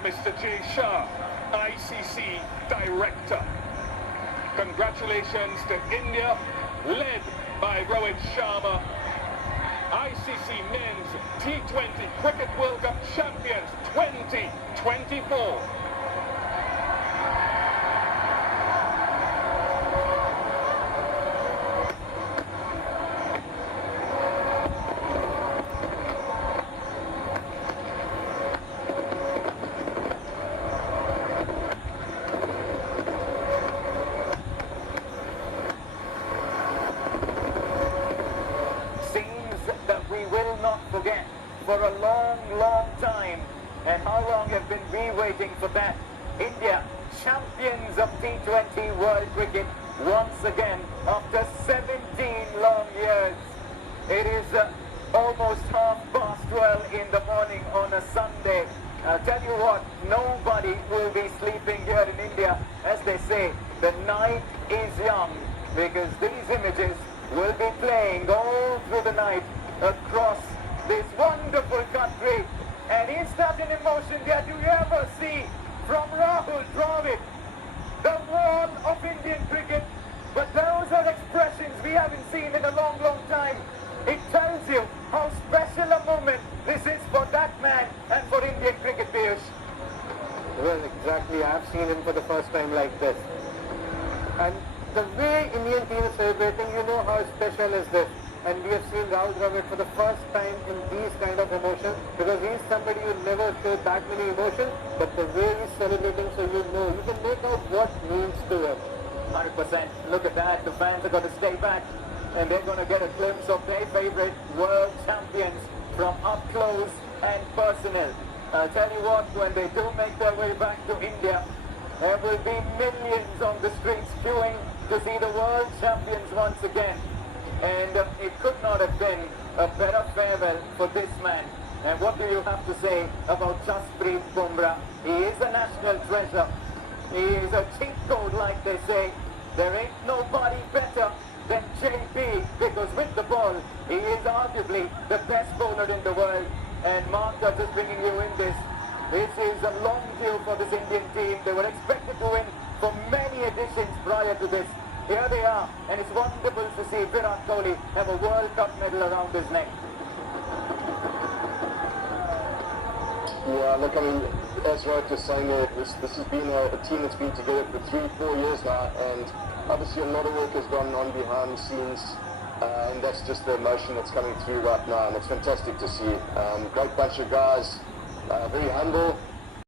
Mr. J. Shah, ICC Director. Congratulations to India, led by Rohit Sharma, ICC Men's T20 Cricket World Cup Champions 2024. That we will not forget for a long, long time. And how long have been we waiting for that? India, champions of T20 World Cricket once again after 17 long years. It is almost 12:30 in the morning on a Sunday. I'll tell you what, nobody will be sleeping here in India. As they say, the night is young, because these images will be playing all through the night across this wonderful country. And is that an emotion that you ever see from Rahul Dravid, the wall of Indian cricket? But those are expressions we haven't seen in a long, long time. It tells you how special a moment this is for that man and for Indian cricket, Piyush. Well, exactly. I've seen him for the first time like this. And the way Indian team is celebrating, you know how special is this. And we have seen Rahul Dravid for the first time in these kind of emotions, because he's somebody who never showed that many emotions, but the way he's celebrating, so you know, you can make out what means to him. 100%. Look at that. The fans are going to stay back and they're going to get a glimpse of their favorite world champions from up close and personal. I'll tell you what, when they do make their way back to India, there will be millions on the streets queuing to see the world champions once again. And it could not have been a better farewell for this man. And what do you have to say about Jasprit Bumrah? He is a national treasure. He is a cheat code, like they say. There ain't nobody better than JP, because with the ball, he is arguably the best bowler in the world. And Mark, just bringing you in this. This is a long view for this Indian team. They were expected to win for many editions prior to this. Here they are, and it's wonderful to see Virat Kohli have a World Cup medal around his neck. Yeah, look, I mean, as Rohit was saying there, this has been a team that's been together for 3-4 years now, and obviously a lot of work has gone on behind the scenes, and that's just the emotion that's coming through right now, and it's fantastic to see. Great bunch of guys, very humble,